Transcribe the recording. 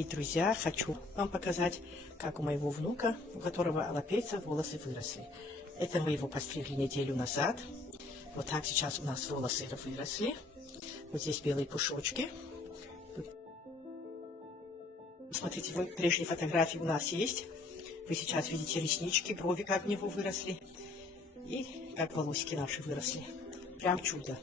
И, друзья, хочу вам показать, как у моего внука, у которого аллопеция, волосы выросли. Это мы его постригли неделю назад. Вот так сейчас у нас волосы выросли. Вот здесь белые пушочки. Смотрите, прежние фотографии у нас есть. Вы сейчас видите реснички, брови, как у него выросли. И как волосики наши выросли. Прям чудо.